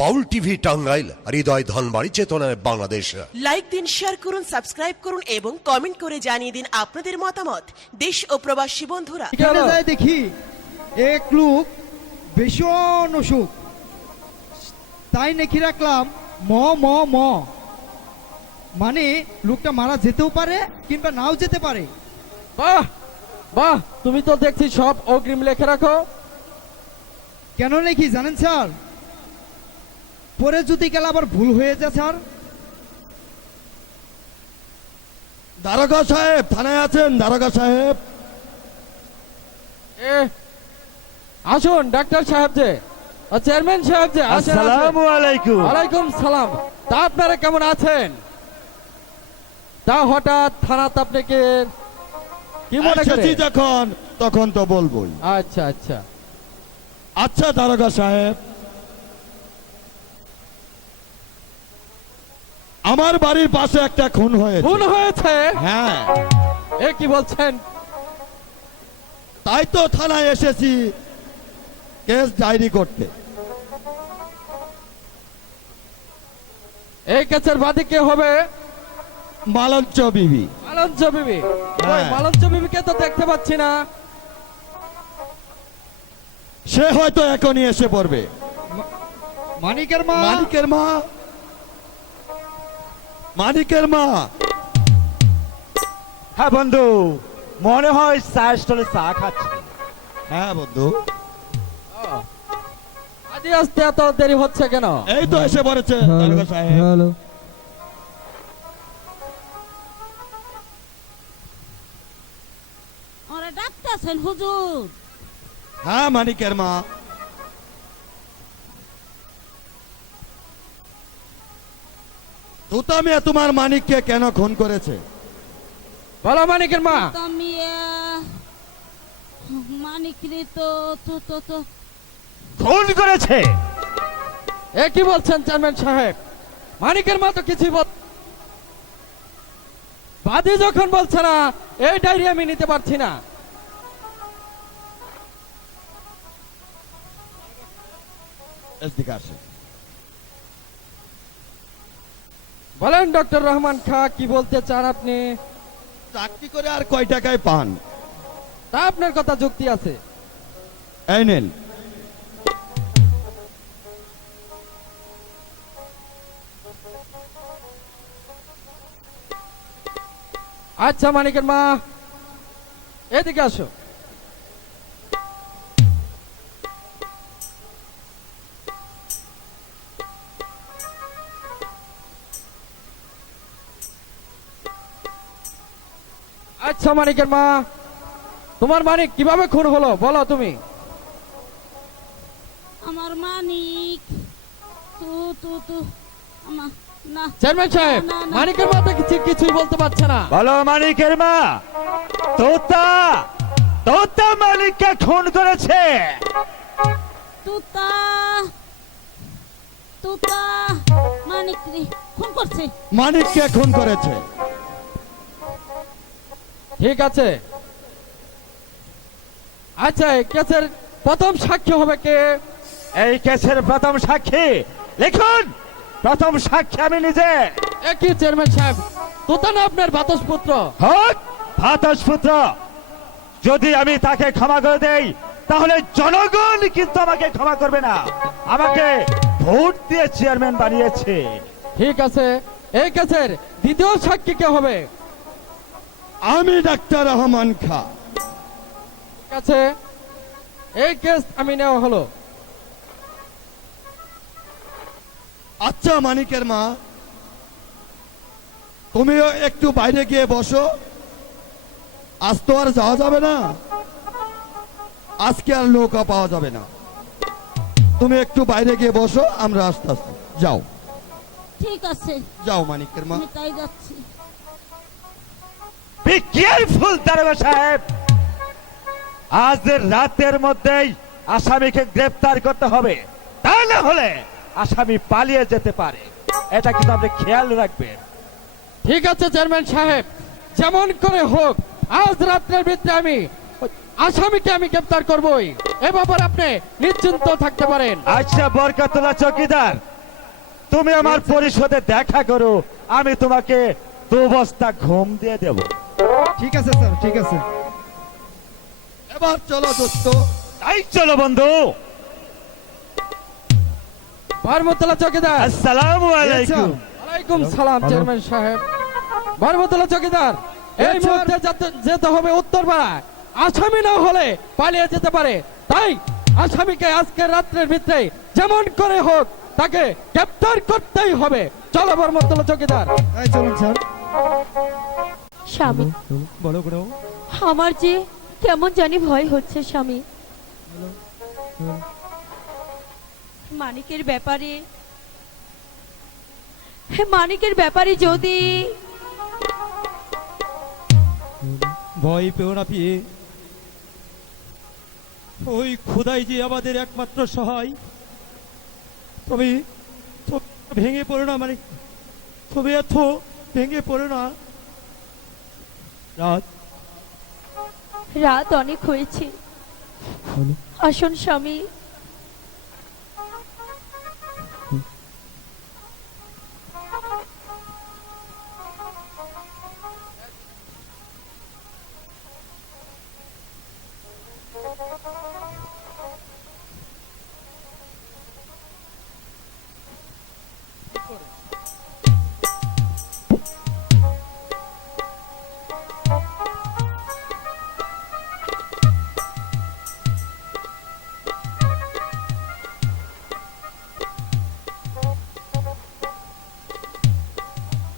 বাউল TV Tangail হৃদয় ধনবাড়ি চেতনায় Bangladesh. Like দিন শেয়ার করুন সাবস্ক্রাইব করুন এবং কমেন্ট করে জানিয়ে দিন আপনাদের মতামত। দেশ ও প্রবাসী বন্ধুরা। এখানে যাই দেখি এক লোক ভীষণ অসুখ। তাই নাকি রাখলাম ম ম ম। মানে লোকটা মারা যেতেও পারে কিংবা নাও যেতে পারে। বাহ বাহ তুমি তো দেখছি সব অগ্রিম লেখে রাখো। কেন নাকি জানেন স্যার? পরে যদি গেলে আবার ভুল হয়ে যায় স্যার? দারোগা সাহেব থানায় আছেন দারোগা সাহেব। এ আসুন ডাক্তার সাহেব যে চেয়ারম্যান সাহেব যে আসেন, আসেন। আসসালামু আলাইকুম। ওয়ালাইকুম সালাম। তা আপনারা কেমন আছেন? তা হঠাৎ থানাতে আপনাকে কি মনে করে? এসেছি যখন তখন তো বলবোই। আচ্ছা আচ্ছা। আচ্ছা দারোগা সাহেব। আমার বাড়ির পাশে একটা খুন হয়েছে। ভুল হয়েছে? হ্যাঁ। এ কি বলছেন? তাই তো থানায় এসেছি কেস ডায়েরি করতে। এই কেসের বাদী কে হবে? মালঞ্চ বিবি। মালঞ্চ বিবি। ওই হ্যাঁ। মালঞ্চ বিবিকে তো দেখতে পাচ্ছি না। সে হয়তো এখনই এসে পড়বে। মানিকের মা? মানিকের মা? মানিকের মা। হ্যাঁ বন্ধু মনে হয় চা স্টলে চা খাচ্ছি। হ্যাঁ বন্ধু। আদি আসতে এত দেরি হচ্ছে কেন? এই তো এসে পড়েছে দারোগা সাহেব। হ্যালো। ওরা ডাকতেছেন হুজুর। হ্যাঁ মানিকের মা। তুতা মিয়া তোমার মানিককে কেন খুন করেছে? বলো মানিকের মা। তুমি মানিকরি তো তো তো তো। খুন করেছে। এ কি বলছেন চেয়ারম্যান সাহেব? মানিকের মা তো কিছুই বল বাদী যখন বলছে না এই ডায়েরি আমি নিতে পারছি না। এদিকে আসে বলেন ডক্টর রহমান খা কি বলতে চান আপনি? চাকরি করে আর কয় টাকায় পান? তা আপনার কথা যুক্তি আছে। এই নেন। আচ্ছা মানিকের মা এদিকে আসো। আচ্ছা মানিকের মা। তোমার মানিক কীভাবে খুন হলো? বলো তুমি। আমার মানিক। তু তু তু। আমার চেয়ারম্যান সাহেব না, না। মানিকের মা তো কিছু কিছুই বলতে পারছে না। বলো মানিকের মা। তোতা তোতা মালিককে খুন করেছে। তুতা তুতা মানিক খুন করছে। মানিককে খুন করেছে। ঠিক আছে। আচ্ছা এই কেসের প্রথম সাক্ষী হবে কে? এই কেসের প্রথম সাক্ষী লিখুন। প্রথম সাক্ষী আমি নিজে। একই চেয়ারম্যান সাহেব তোতা না আপনার বাতস পুত্র হোক ভাতস পুত্র যদি আমি তাকে ক্ষমা করে দেই তাহলে জনগণ কিন্তু আমাকে ক্ষমা করবে না। আমাকে ভোট দিয়ে চেয়ারম্যান বানিয়েছে। ঠিক আছে এই কেসের দ্বিতীয় সাক্ষী কে হবে? আমি ডাক্তার রহমান খা। ঠিক আছে এই কেস আমি নেওয়া হলো। আচ্ছা মানিকের মা তুমিও একটু বাইরে গিয়ে বসো। আজ তো আর যাওয়া যাবে না। আজকে আর নৌকা পাওয়া যাবে না। তুমি একটু বাইরে গিয়ে বসো আমরা আস্তে আস্তে যাও। ঠিক আছে। যাও মানিকের মা। তাই যাচ্ছি। বি কেয়ারফুল দারোগা সাহেব আজ রাতের মধ্যেই আসামিকে গ্রেফতার করতে হবে। তা না হলে আসামি পালিয়ে যেতে পারে। এটা কিন্তু আপনি খেয়াল রাখবেন। ঠিক আছে চেয়ারম্যান সাহেব। যেমন করে হোক আজ রাত্রের ভিতরে আমি আসামিকে আমি গ্রেপ্তার করবই। এ ব্যাপারে আপনি নিশ্চিন্ত থাকতে পারেন। আচ্ছা বরকাতুল্লাহ চকিদার তুমি আমার পরিষদে দেখা করো। আমি তোমাকে দু বস্তা ঘুম দিয়ে দেব। ঠিক আছে স্যার ঠিক আছে। এবার চলো দোস্ত। তাই চলো বন্ধু। বারমতলা চকিদার। আসসালামু আলাইকুম। ওয়ালাইকুম সালাম চেয়ারম্যান সাহেব। বারমতলা চকিদার এই। মুহূর্তে যেতে- যেতে হবে উত্তরপাড়ায়। আসামি না হলে পালিয়ে যেতে পারে। তাই আসামিকে আজকে রাত্রের ভিতরে যেমন করে হোক তাকে গ্রেপ্তার করতেই হবে। চলো বারমতলা চকিদার। এই চলুন স্যার। স্বামী। বলো কোনো আমার যে কেমন জানি ভয় হচ্ছে স্বামী। মানিকের ব্যাপারে মানিকের ব্যাপারে যদি ভয় পেও না পিয়ে। ওই খোদাই যে আমাদের একমাত্র সহায়। তুমি ভেঙে পড়ো না মানে তুমি এত ভেঙে পড়ো না। রাত। রাত অনেক হয়েছে। আসুন স্বামী।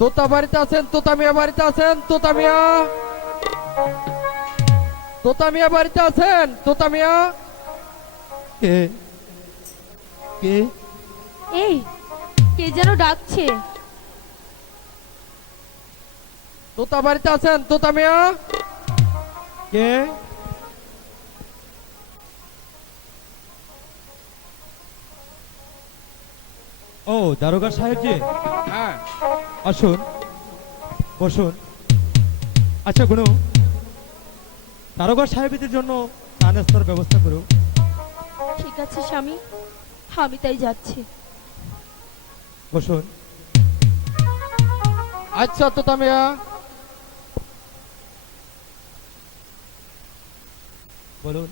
তোতা বাড়িতে আছেন তোতা মিয়া বাড়িতে আছেন তোতা মিয়া? তোতা মিয়া বাড়িতে আছেন তোতা মিয়া? কে? কে? এই কে যেন ডাকছে? তোতা বাড়িতে আছেন তোতা মিয়া? কে? ও দারোগা সাহেব যে? হ্যাঁ। আসুন বসুন। আচ্ছা গুনু দারোগা সাহেবদের জন্য চা নাস্তার ব্যবস্থা করো। ঠিক আছে স্বামী। আমি তাই যাচ্ছি। বসুন। আচ্ছা তোতা মিয়া বলুন।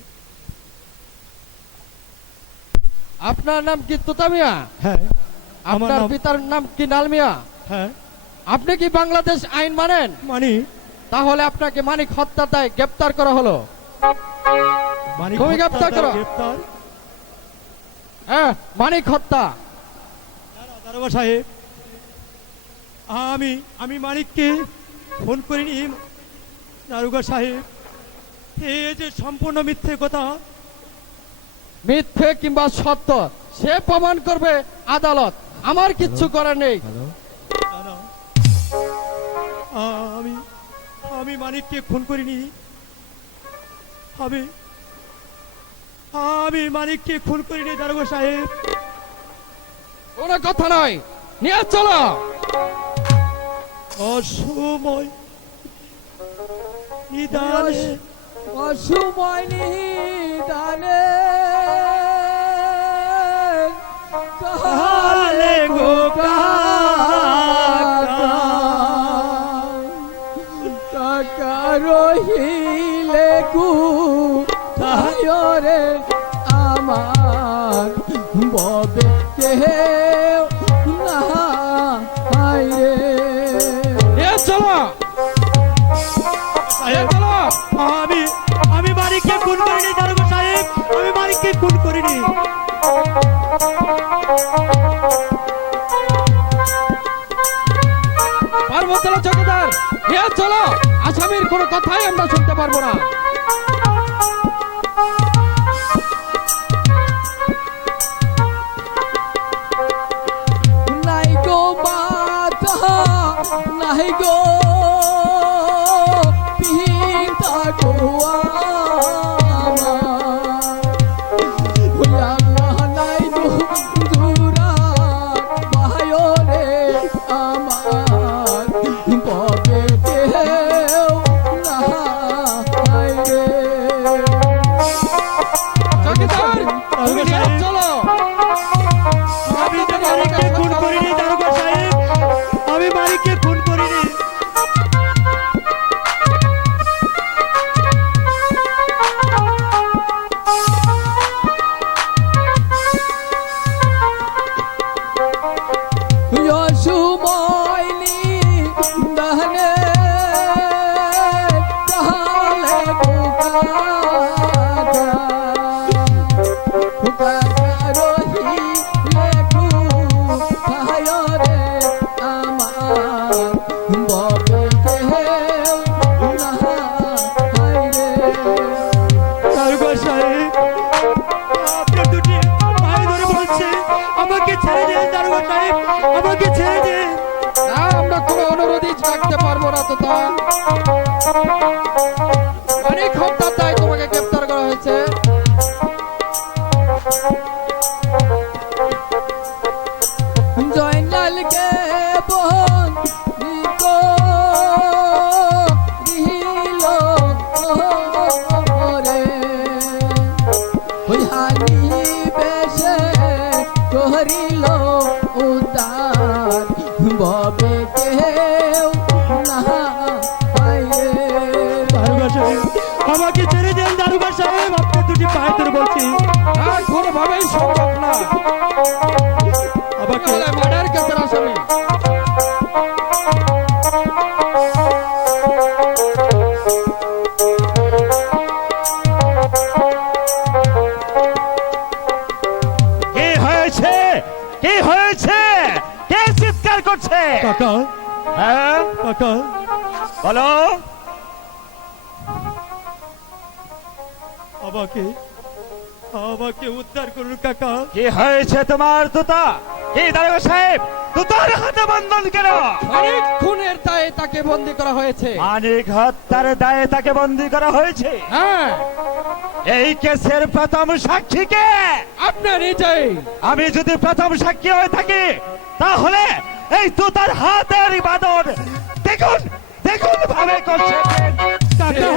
আপনার নাম কি তোতা মিয়া হ্যাঁ আমার আপনার নাম পিতার নাম কি নাল মিয়া হ্যাঁ। আপনি কি বাংলাদেশ আইন মানেন? মানি। তাহলে আপনাকে মানিক হত্যার দায় গ্রেপ্তার করা হলো। মানিক তুমি গ্রেপ্তার করো। হ্যাঁ মানিক হত্যা। দারোগা সাহেব আমি আমি মানিককে ফোন করিনি। দারোগা সাহেব এ যে সম্পূর্ণ মিথ্যে কথা। মিথ্যে কিংবা সত্য সে প্রমাণ করবে আদালত। আমার কিচ্ছু করার নেই। আমি আমি মানিককে খুন করিনি। আমি আমি মানিককে খুন করিনি দারোগা সাহেব। কোনো কথা নয়। নিয়ে চলো। অসময় নিদানে অসময় নিদানে চলো। সাহেব, আমি আমি মানিককে খুন করিনি দারোগা সাহেব। আমি মানিককে খুন করিনি। পার্বতলা চৌকিদার চলো। আসামির কোনো কথাই আমরা শুনতে পারব না। রাখতে পারব না তো তা অনেক হপ্তাহ তাই তোমাকে গ্রেপ্তার করা হয়েছে। জয়নালকে বহন আর কোনোভাবেই সম্ভব না। আমাকে মার্ডার কেসের আসামি। কি হয়েছে? কি হয়েছে? কে চিৎকার করছে? কাকা। হ্যাঁ? কাকা। বলো। আমাকে আমাকে উদ্ধার করুন কাকা কি হয়েছে তোমার তুতা কি দারোগা সাহেব তুতার হাতে বন্ধন কেন অনেক খুনের দায়ে তাকে বন্দি করা হয়েছে মানিক হত্যার দায়ে তাকে বন্দি করা হয়েছে হ্যাঁ এই কেসের প্রথম সাক্ষীকে আপনি নিজেই আমি যদি প্রথম সাক্ষী হয়ে থাকি তাহলে এই তুতার হাতের ইবাদত দেখুন দেখুন ভাবে করছে কাকা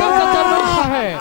সাহেব